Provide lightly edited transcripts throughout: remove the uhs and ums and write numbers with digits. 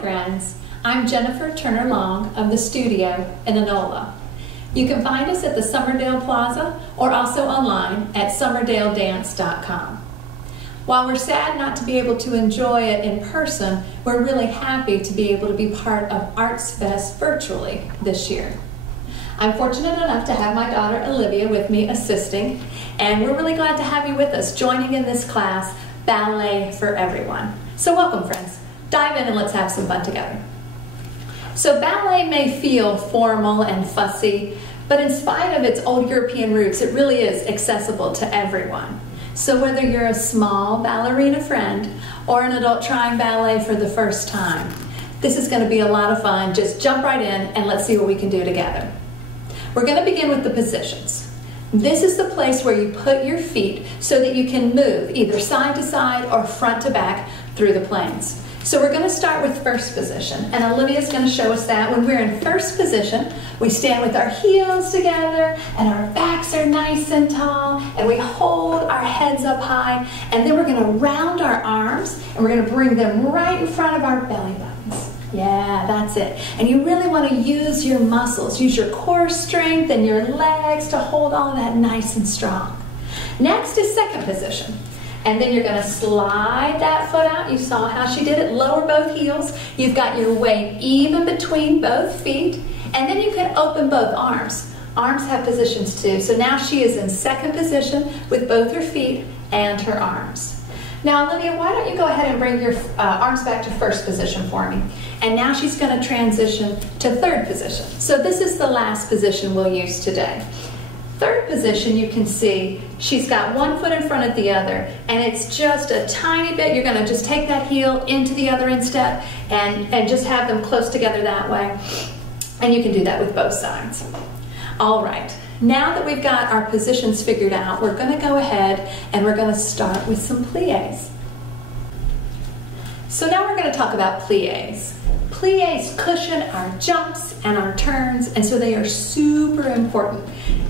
friends, I'm Jennifer Turner-Long of the studio in Enola. You can find us at the Summerdale Plaza or also online at sommerdaledance.com. While we're sad not to be able to enjoy it in person, we're really happy to be able to be part of Artsfest virtually this year. I'm fortunate enough to have my daughter Olivia with me assisting, and we're really glad to have you with us joining in this class, Ballet for Everyone. So welcome, friends. Dive in and let's have some fun together. So ballet may feel formal and fussy, but in spite of its old European roots, it really is accessible to everyone. So whether you're a small ballerina friend or an adult trying ballet for the first time, this is going to be a lot of fun. Just jump right in and let's see what we can do together. We're going to begin with the positions. This is the place where you put your feet so that you can move either side to side or front to back through the planes. So we're going to start with first position, and Olivia's going to show us that. When we're in first position, we stand with our heels together and our backs are nice and tall, and we hold our heads up high, and then we're going to round our arms and we're going to bring them right in front of our belly buttons. Yeah, that's it. And you really want to use your muscles, use your core strength and your legs to hold all of that nice and strong. Next is second position. And then you're going to slide that foot out. You saw how she did it. Lower both heels. You've got your weight even between both feet. And then you can open both arms. Arms have positions too. So now she is in second position with both her feet and her arms. Now, Olivia, why don't you go ahead and bring your arms back to first position for me. And now she's going to transition to third position. So this is the last position we'll use today. Third position, you can see she's got one foot in front of the other, and it's just a tiny bit. You're going to just take that heel into the other instep and just have them close together that way. And you can do that with both sides. All right, now that we've got our positions figured out, we're going to go ahead and we're going to start with some pliés. So now we're going to talk about pliés. Pliés cushion our jumps and our turns, and so they are super important.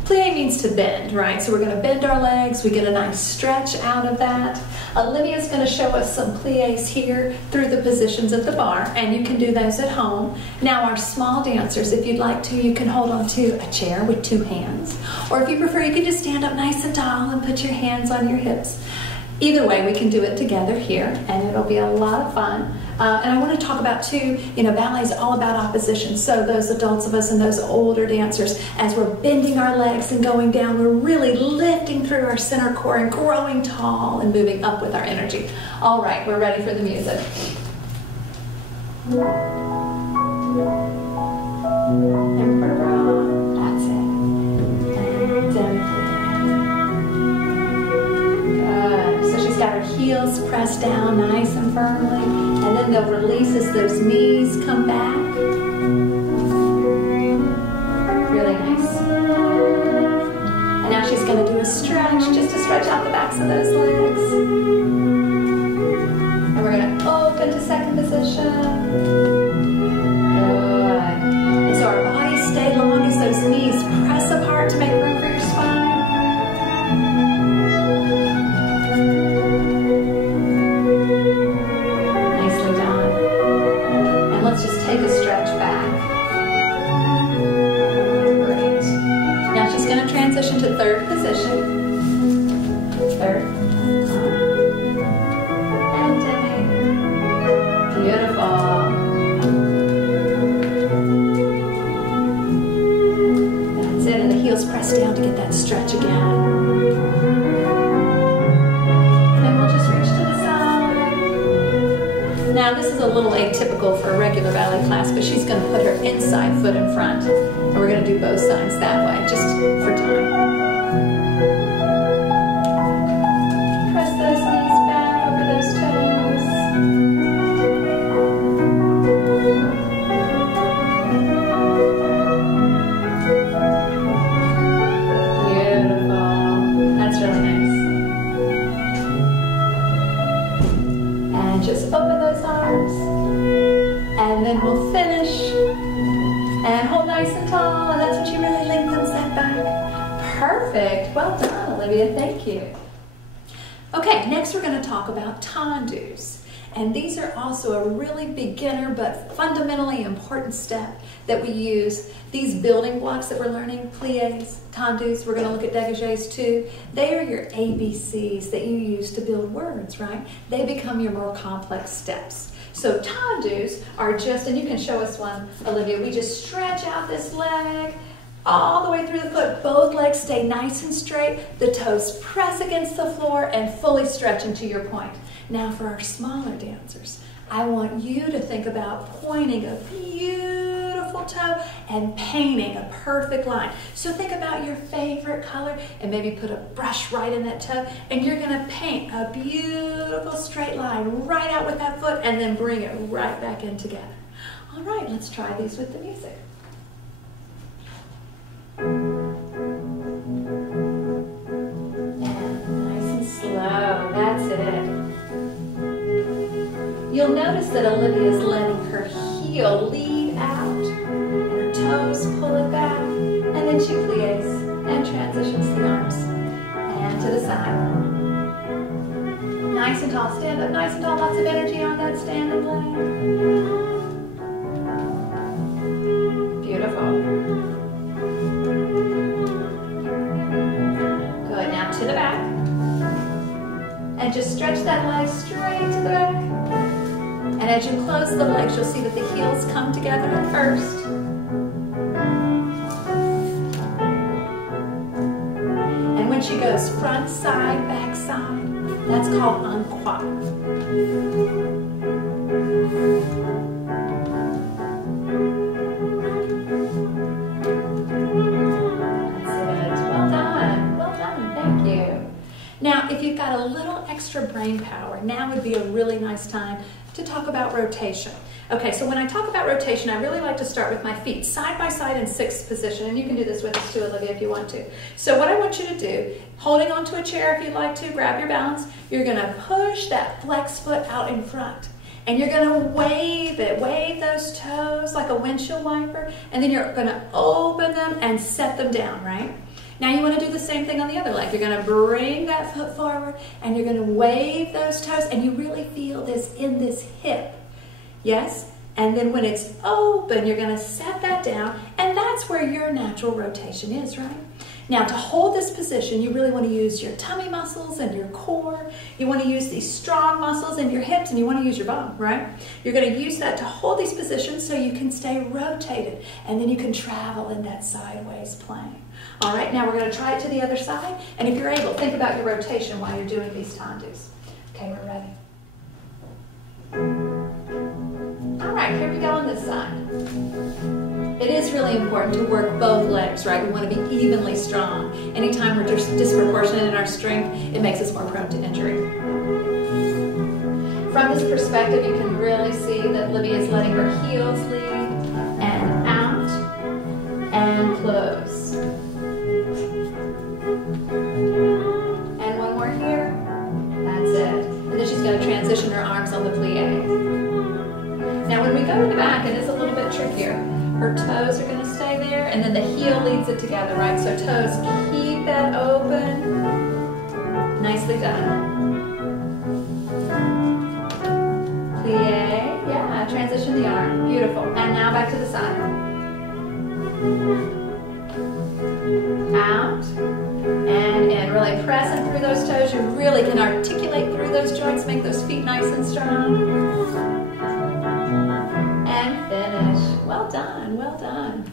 Plié means to bend, right? So we're going to bend our legs. We get a nice stretch out of that. Olivia's going to show us some pliés here through the positions at the bar, and you can do those at home. Now our small dancers, if you'd like to, you can hold on to a chair with two hands. Or if you prefer, you can just stand up nice and tall and put your hands on your hips. Either way, we can do it together here, and it'll be a lot of fun. And I want to talk about too, ballet is all about opposition. So those adults of us and those older dancers, as we're bending our legs and going down, we're really lifting through our center core and growing tall and moving up with our energy. All right, we're ready for the music. And that's it. And down. Got her heels pressed down nice and firmly, and then they'll release as those knees come back. Really nice. And now she's going to do a stretch, just to stretch out the backs of those legs. And we're going to open to second position. Good. And so our bodies stay long as those knees press apart to make room for your spine. Take a stretch back. Great. Now she's going to transition to third position. Third. And down. Beautiful. That's it. And the heels press down to get that stretch again. Now this is a little atypical for a regular ballet class, but she's going to put her inside foot in front. And we're going to do both sides that way, just for time. Press those knees back over those toes. Beautiful. That's really nice. And just open those arms, and then we'll finish and hold nice and tall, and that's when she really lengthens that back. Perfect. Well done, Olivia. Thank you. Okay, next we're going to talk about tendus. And these are also a really beginner but fundamentally important step that we use. These building blocks that we're learning, pliés, tendus, we're going to look at dégagés too. They are your ABCs that you use to build words, right? They become your more complex steps. So tendus are just, and you can show us one, Olivia, we just stretch out this leg all the way through the foot. Both legs stay nice and straight. The toes press against the floor and fully stretch into your point. Now for our smaller dancers, I want you to think about pointing a beautiful toe and painting a perfect line. So think about your favorite color and maybe put a brush right in that toe, and you're going to paint a beautiful straight line right out with that foot and then bring it right back in together. All right, let's try these with the music. And nice and slow, that's it. You'll notice that Olivia is letting her heel lead out, and her toes pull it back, and then she plies and transitions the arms. And to the side. Nice and tall, stand up nice and tall, lots of energy on that standing leg. Beautiful. Good, now to the back. And just stretch that leg straight to the back. And as you close the legs, you'll see that the heels come together at first. And when she goes front, side, back, side, that's called en croix. That's it. Well done. Well done. Thank you. Now, if you've got a little extra brain power, now would be a really nice time to talk about rotation. Okay, so when I talk about rotation, I really like to start with my feet side by side in sixth position, and you can do this with us too, Olivia, if you want to. So what I want you to do, holding onto a chair if you'd like to, grab your balance, you're gonna push that flex foot out in front, and you're gonna wave it, wave those toes like a windshield wiper, and then you're gonna open them and set them down, right? Now you want to do the same thing on the other leg. You're going to bring that foot forward and you're going to wave those toes, and you really feel this in this hip. Yes? And then when it's open, you're going to set that down, and that's where your natural rotation is, right? Now to hold this position, you really want to use your tummy muscles and your core. You want to use these strong muscles in your hips, and you want to use your bum, right? You're going to use that to hold these positions so you can stay rotated, and then you can travel in that sideways plane. All right, now we're going to try it to the other side, and if you're able, think about your rotation while you're doing these tendus. Okay, we're ready. All right, here we go on this side. It is really important to work both legs, right? We want to be evenly strong. Anytime we're just disproportionate in our strength, it makes us more prone to injury. From this perspective, you can really see that Olivia is letting her heels lead, and out, and close. And one more here. That's it. And then she's going to transition her arms on the plie. Now when we go to the back, it is a little bit trickier. Her toes are going to stay there, and then the heel leads it together, right? So toes, keep that open. Nicely done. Plie, yeah, transition the arm. Beautiful. And now back to the side. Out, and in. Really pressing through those toes. You really can articulate through those joints, make those feet nice and strong. And finish. Well done, well done.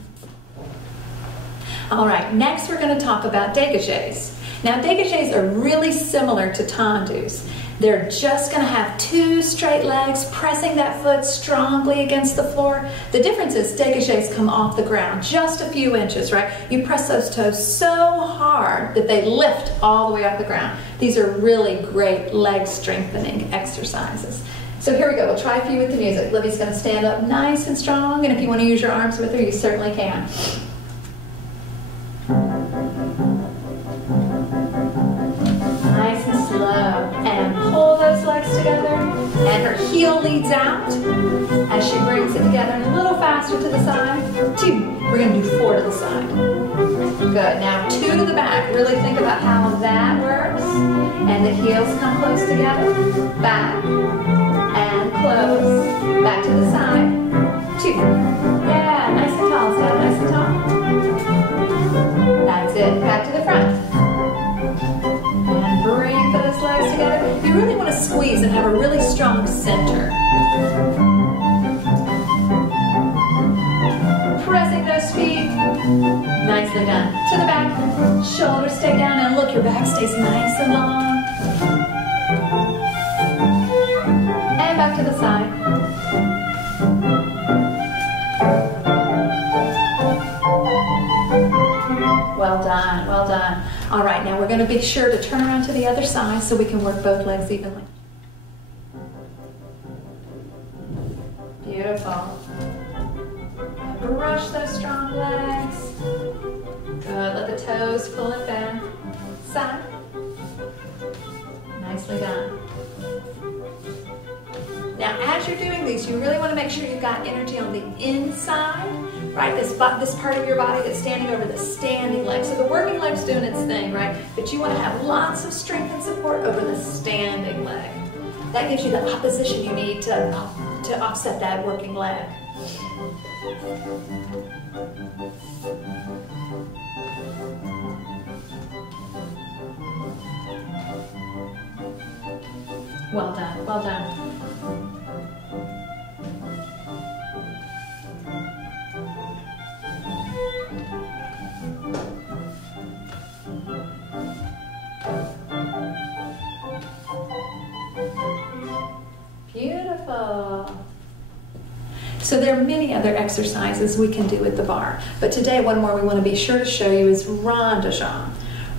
All right, next we're going to talk about dégagés. Now dégagés are really similar to tendus. They're just going to have two straight legs pressing that foot strongly against the floor. The difference is dégagés come off the ground just a few inches, right? You press those toes so hard that they lift all the way off the ground. These are really great leg strengthening exercises. So here we go. We'll try a few with the music. Livy's going to stand up nice and strong, and if you want to use your arms with her, you certainly can. Nice and slow. And pull those legs together. And her heel leads out as she brings it together. And a little faster to the side. 2. We're going to do 4 to the side. Good. Now 2 to the back. Really think about how that works. And the heels come close together. Back. And close, back to the side, 2. Yeah, nice and tall, stay up nice and tall. That's it, back to the front. And bring those legs together. You really want to squeeze and have a really strong center. Pressing those feet. Nicely done. To the back. Shoulders stay down and look, your back stays nice and long. And back to the side. Well done, well done. All right, now we're going to be sure to turn around to the other side so we can work both legs evenly. Beautiful. Brush those strong legs. Good, let the toes pull it back. Side. Nicely done. Now, as you're doing these, you really want to make sure you've got energy on the inside, right? This part of your body that's standing over the standing leg. So the working leg's doing its thing, right? But you want to have lots of strength and support over the standing leg. That gives you the opposition you need to offset that working leg. Well done, well done. Beautiful. So there are many other exercises we can do with the bar, but today one more we want to be sure to show you is Rhonda Jean.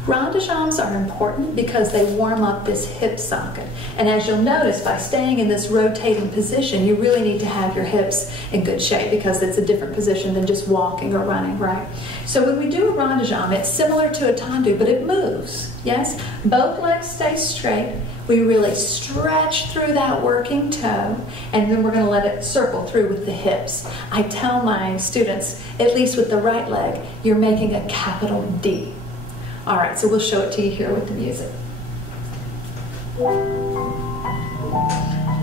Rhonda Jeans are important because they warm up this hip socket. And as you'll notice, by staying in this rotating position, you really need to have your hips in good shape because it's a different position than just walking or running, right? So when we do a Rhonda Jean, it's similar to a Tendu, but it moves, yes? Both legs stay straight. We really stretch through that working toe, and then we're going to let it circle through with the hips. I tell my students, at least with the right leg, you're making a capital D. All right, so we'll show it to you here with the music.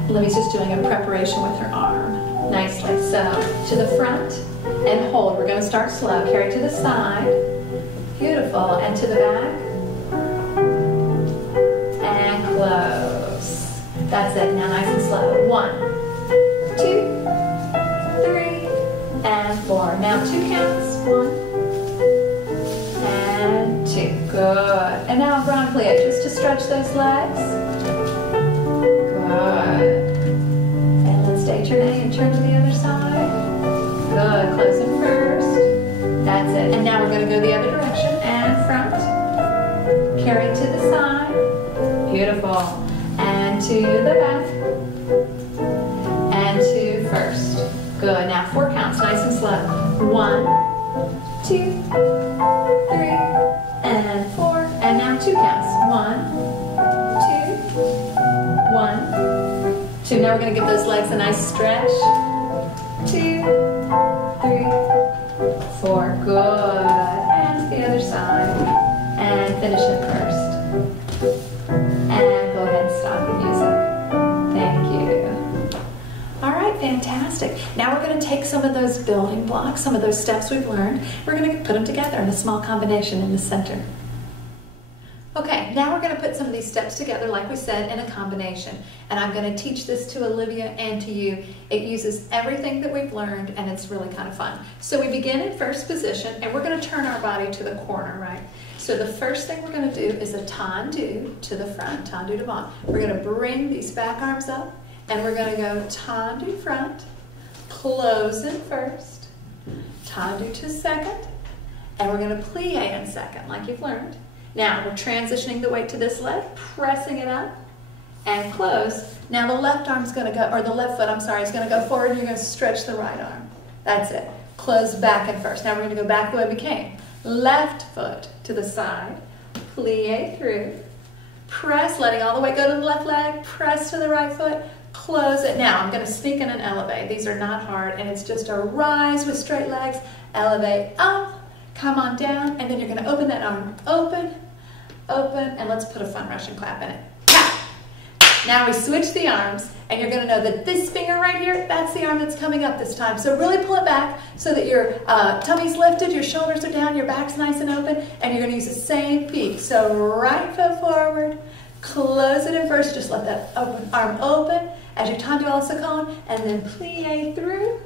Olivia's just doing a preparation with her arm. Nicely. So, to the front and hold. We're going to start slow. Carry to the side. Beautiful. And to the back. And close. That's it. Now nice and slow. 1, 2, 3, and 4. Now 2 counts. 1, and 2. Good. And now ground plie, just to stretch those legs. Good. And let's stay turning and turn to the other side. Good. Closing first. That's it. And now we're going to go the other direction and front. Carry to the side. Beautiful. And to the back. And to first. Good. Now 4 counts, nice and slow. 1, 2, 3, and 4. And now 2 counts. 1, 2, 1, 2. Now we're going to give those legs a nice stretch. 2, 3, 4. Good. And to the other side. And finish it first. And go ahead and stop the music. Thank you. All right, fantastic. Now we're going to take some of those building blocks, some of those steps we've learned. We're going to put them together in a small combination in the center. Okay, now we're going to put some of these steps together, like we said, in a combination. And I'm going to teach this to Olivia and to you. It uses everything that we've learned, and it's really kind of fun. So we begin in first position, and we're going to turn our body to the corner, right? So the first thing we're going to do is a tendu to the front, tendu devant. We're going to bring these back arms up, and we're going to go tendu front, close in first, tendu to second, and we're going to plie in second, like you've learned. Now, we're transitioning the weight to this leg, pressing it up, and close. Now, the left arm's going to go, or the left foot, I'm sorry, is going to go forward, and you're going to stretch the right arm. That's it. Close back and first. Now, we're going to go back the way we came. Left foot to the side, plie through, press, letting all the weight go to the left leg, press to the right foot, close it. Now, I'm going to sneak in and elevate. These are not hard, and it's just a rise with straight legs, elevate up, come on down, and then you're going to open that arm. Open, open, and let's put a fun Russian clap in it. Tap, Now we switch the arms, and you're gonna know that this finger right here, that's the arm that's coming up this time. So really pull it back so that your tummy's lifted, your shoulders are down, your back's nice and open, and you're gonna use the same feet. So right foot forward, close it in first, just let that arm open as you tendu also cone, and then plie through.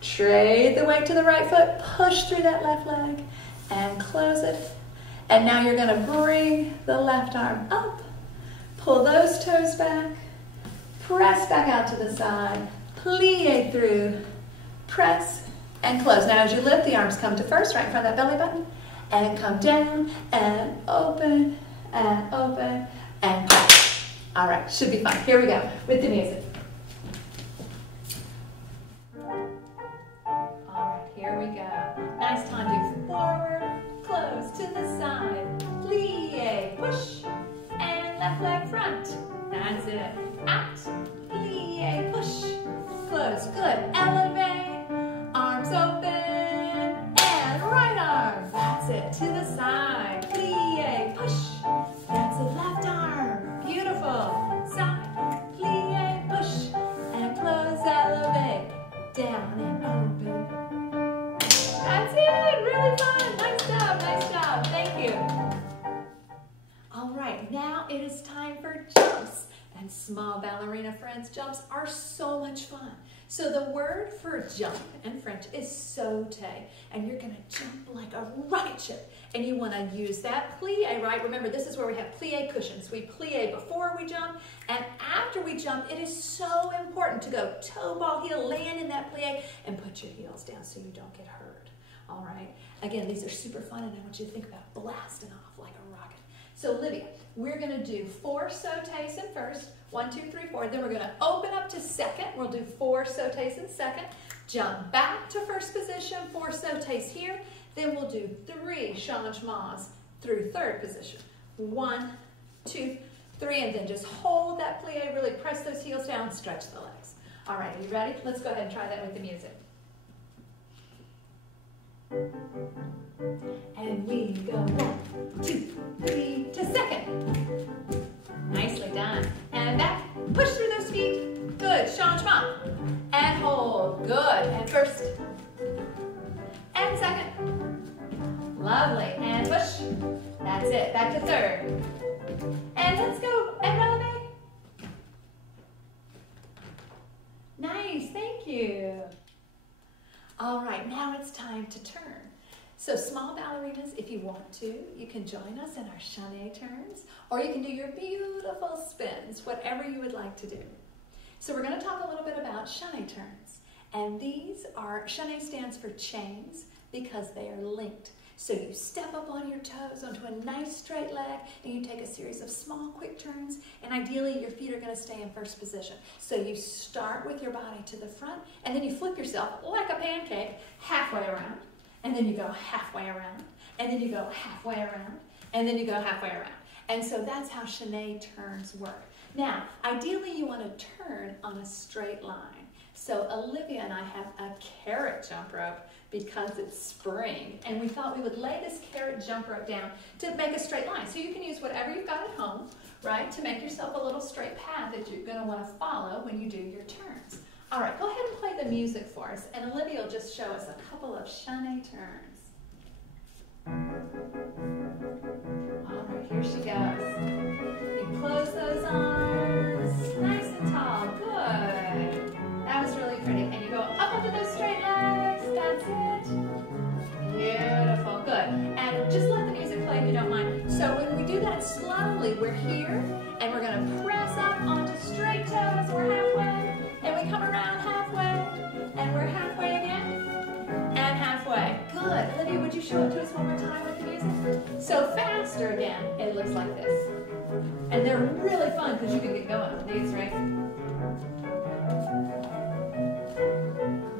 Trade the weight to the right foot, push through that left leg, and close it. And now you're gonna bring the left arm up, pull those toes back, press back out to the side, plie through, press, and close. Now as you lift, the arms come to first, right in front of that belly button, and come down, and open, and press. All right, should be fun. Here we go with the music. Here we go. Nice tendu forward, close to the side, plie, push, and left leg front. That's it. Out, plie, push, close. Good. Elevate, arms open, and right arm. That's it. To the side, plie, push. That's it. Left arm. Beautiful. Side, plie, push, and close. Elevate, down and open. That's it, really fun. Nice job, thank you. All right, now it is time for jumps. And small ballerina friends, jumps are so much fun. So the word for jump in French is sauter, and you're gonna jump like a rocket ship. And you wanna use that plie, right? Remember, this is where we have plie cushions. We plie before we jump, and after we jump, it is so important to go toe, ball, heel, land in that plie, and put your heels down so you don't get hurt. All right, again, these are super fun, and I want you to think about blasting off like a rocket. So Olivia, we're gonna do 4 sautés in first, 1, 2, 3, 4. Then we're gonna open up to second. We'll do 4 sautés in second. Jump back to first position, 4 sautés here. Then we'll do 3 changements through third position. 1, 2, 3, and then just hold that plie, really press those heels down, stretch the legs. All right, are you ready? Let's go ahead and try that with the music. And we go 1, 2, 3 to second. Nicely done. And back, push through those feet. Good, changement. And hold, good. And first. And second. Lovely, and push. That's it, back to third. And let's go, and releve. Nice, thank you. All right, now it's time to turn. So small ballerinas, if you want to, you can join us in our chaîné turns, or you can do your beautiful spins, whatever you would like to do. So we're going to talk a little bit about chaîné turns. And these are, chaîné stands for chains because they are linked. So you step up on your toes onto a nice straight leg, and you take a series of small quick turns, and ideally your feet are going to stay in first position. So you start with your body to the front, and then you flip yourself like a pancake halfway around, and then you go halfway around, and then you go halfway around, and then you go halfway around. And so that's how chaîné turns work. Now, ideally you want to turn on a straight line. So Olivia and I have a carrot jump rope because it's spring, and we thought we would lay this carrot jump rope down to make a straight line. So you can use whatever you've got at home, right, to make yourself a little straight path that you're going to want to follow when you do your turns. All right, go ahead and play the music for us, and Olivia will just show us a couple of chaîné turns. All right, here she goes. You close those arms, nice and tall, good. That was really pretty. And you go up onto those straight legs, that's it. Beautiful, good. And just let the music play if you don't mind. So when we do that slowly, we're here, and we're gonna press up onto straight toes, we're halfway, and we come around halfway, and we're halfway again, and halfway. Good. Olivia, would you show it to us one more time with the music? So faster again, it looks like this. And they're really fun because you can get going with these, right?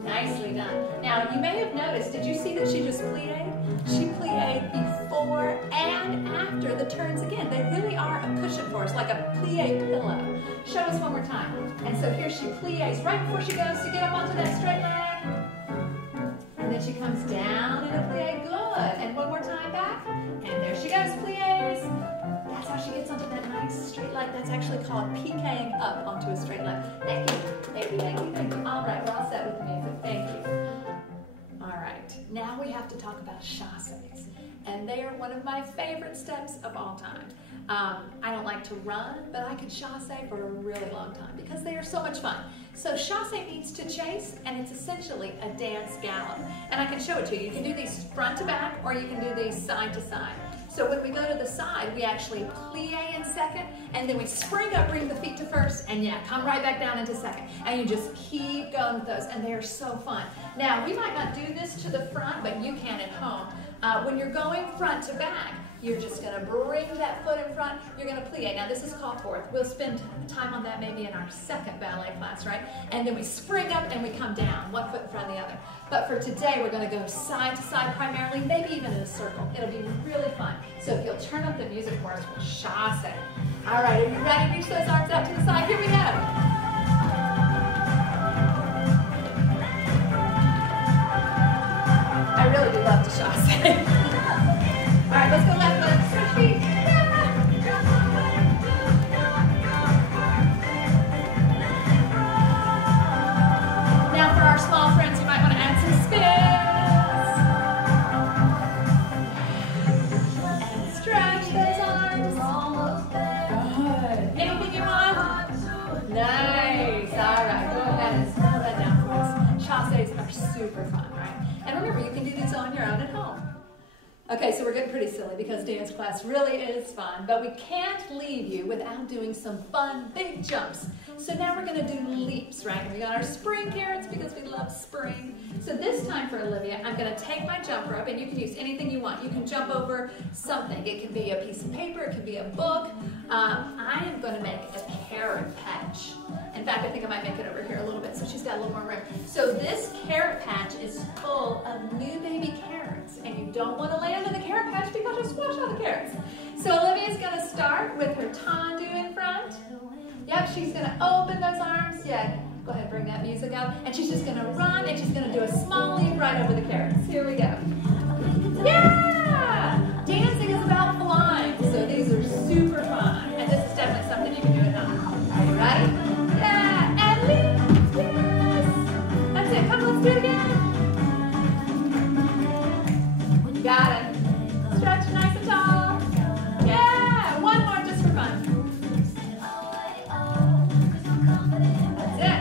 Nicely done. Now, you may have noticed, did you see that she just plied? She plied before and after the turns again. They really are a cushion for us, like a plie pillow. Show us one more time. And so here she plies right before she goes to get up onto that straight leg. And then she comes down in a plie. Good. And one more time back. And there she goes, plies. That's how she gets onto that nice straight leg. That's It's actually called PKing up onto a straight line. Thank you, thank you, thank you, thank you. All right, we're all set with the music. Thank you. All right, now we have to talk about chasses. And they are one of my favorite steps of all time. I don't like to run, but I could chasse for a really long time because they are so much fun. So chasse means to chase, and it's essentially a dance gallop. And I can show it to you. You can do these front to back, or you can do these side to side. So when we go to the side, we actually plie in second, and then we spring up, bring the feet to first, and yeah, come right back down into second. And you just keep going with those, and they are so fun. Now, we might not do this to the front, but you can at home. When you're going front to back, you're just going to bring that foot in front. You're going to plie. Now, this is called fourth. We'll spend time on that maybe in our second ballet class, right? And then we spring up and we come down, one foot in front of the other. But for today, we're going to go side to side primarily, maybe even in a circle. It'll be really fun. So if you'll turn up the music for us, we'll chasse. All right, are you ready? Reach those arms out to the side. Here we go. I really do love to chasse. All right, let's go left foot, switch feet. Now for our small friends, you might want to add some spins. And stretch those arms. Good. Anything you want? Nice. All right, go ahead and slow that down for us. Chasses are super fun, right? And remember, you can do these on your own at home. Okay, so we're getting pretty silly because dance class really is fun, but we can't leave you without doing some fun big jumps. So now we're going to do leaps, right? And we got our spring carrots because we love spring. So this time for Olivia, I'm going to take my jump rope, and you can use anything you want. You can jump over something. It can be a piece of paper, it can be a book. I am going to make a carrot patch. In fact, I think I might make it over here a little bit so she's got a little more room. So this carrot patch is full of new baby carrots, and you don't want to land in the carrot patch because you'll squash all the carrots. So Olivia's going to start with her tendu in front. Yep, she's going to open those arms. Yeah, go ahead and bring that music up. And she's just going to run, and she's going to do a small leap right over the carrots. Here we go. Yeah! Dancing is about flying, so these are super fun. And this is definitely something you can do at home. Are you ready? Yeah, and leap. Yes! That's it. Come, let's do it again. You got it. Stretch nice and tall. Yeah, one more just for fun. That's it.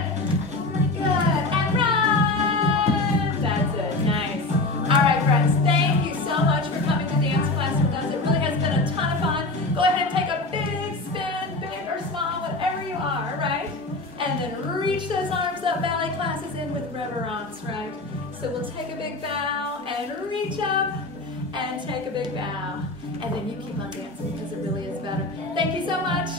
Good, and run. That's it, nice. All right, friends, thank you so much for coming to dance class with us. It really has been a ton of fun. Go ahead and take a big spin, big or small, whatever you are, right? And then reach those arms up. Ballet class is in with reverence, right? So we'll take a big bow and reach up and take a big bow. And then you keep on dancing because it really is better. Thank you so much.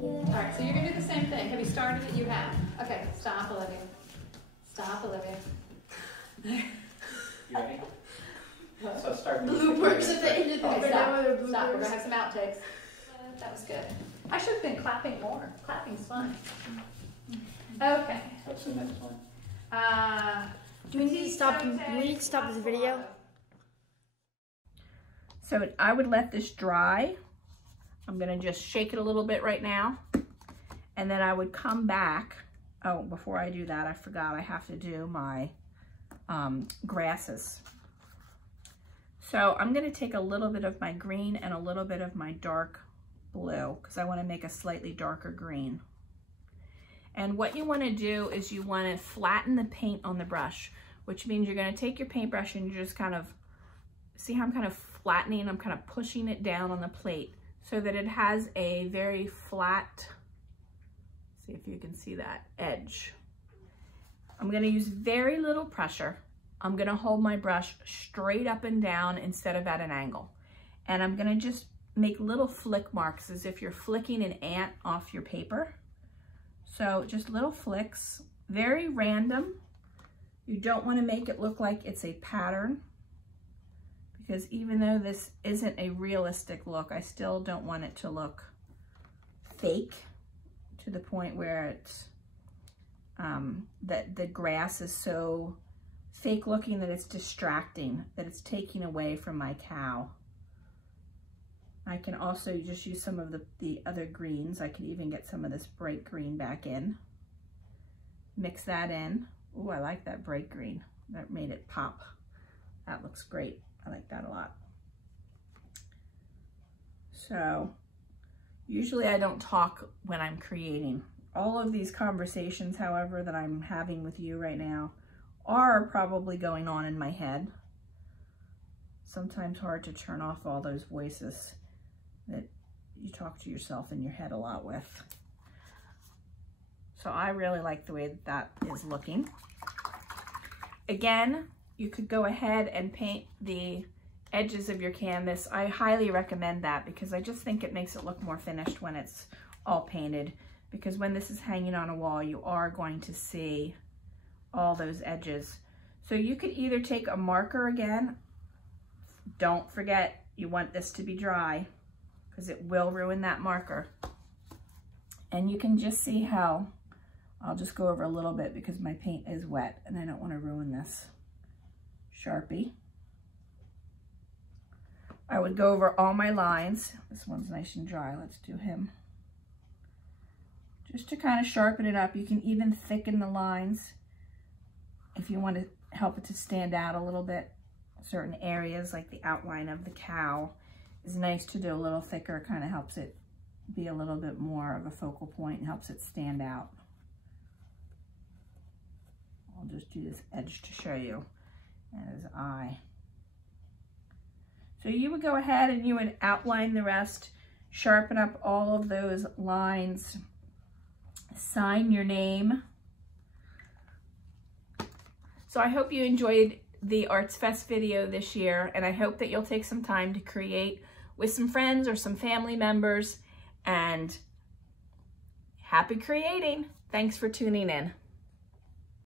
All right, so you're gonna do the same thing. Have you started it? You have. Okay, stop, Olivia. Stop, Olivia. You ready? So start Bloopers at the end of the Okay, video. stop. We're gonna have some outtakes. That was good. I should have been clapping more. Clapping's fun. Okay. What's the next one? Do we need to stop? Do we need to stop this video? So I would let this dry. I'm gonna just shake it a little bit right now. And then I would come back. Oh, before I do that, I forgot I have to do my grasses. So I'm gonna take a little bit of my green and a little bit of my dark blue because I wanna make a slightly darker green. And what you wanna do is you wanna flatten the paint on the brush, which means you're gonna take your paintbrush and you just kind of, see how I'm kind of flattening, I'm kind of pushing it down on the plate so that it has a very flat, see if you can see that, edge. I'm gonna use very little pressure. I'm gonna hold my brush straight up and down instead of at an angle. And I'm gonna just make little flick marks as if you're flicking an ant off your paper. So just little flicks, very random. You don't wanna make it look like it's a pattern because even though this isn't a realistic look, I still don't want it to look fake to the point where it's, that the grass is so fake looking that it's distracting, that it's taking away from my cow. I can also just use some of the other greens. I could even get some of this bright green back in. Mix that in. Ooh, I like that bright green. That made it pop. That looks great. I like that a lot. So, usually I don't talk when I'm creating. All of these conversations, however, that I'm having with you right now are probably going on in my head. Sometimes hard to turn off all those voices that you talk to yourself in your head a lot with. So I really like the way that is looking. Again, you could go ahead and paint the edges of your canvas. I highly recommend that because I just think it makes it look more finished when it's all painted, because when this is hanging on a wall, you are going to see all those edges. So you could either take a marker again. Don't forget, you want this to be dry because it will ruin that marker. And you can just see how, I'll just go over a little bit because my paint is wet and I don't want to ruin this. Sharpie. I would go over all my lines. This one's nice and dry. Let's do him. Just to kind of sharpen it up. You can even thicken the lines if you want to help it to stand out a little bit. Certain areas like the outline of the cow is nice to do a little thicker. Kind of helps it be a little bit more of a focal point and helps it stand out. I'll just do this edge to show you, and his eye. So you would go ahead and you would outline the rest, sharpen up all of those lines, sign your name. So I hope you enjoyed the Artsfest video this year, and I hope that you'll take some time to create with some friends or some family members, and happy creating. Thanks for tuning in.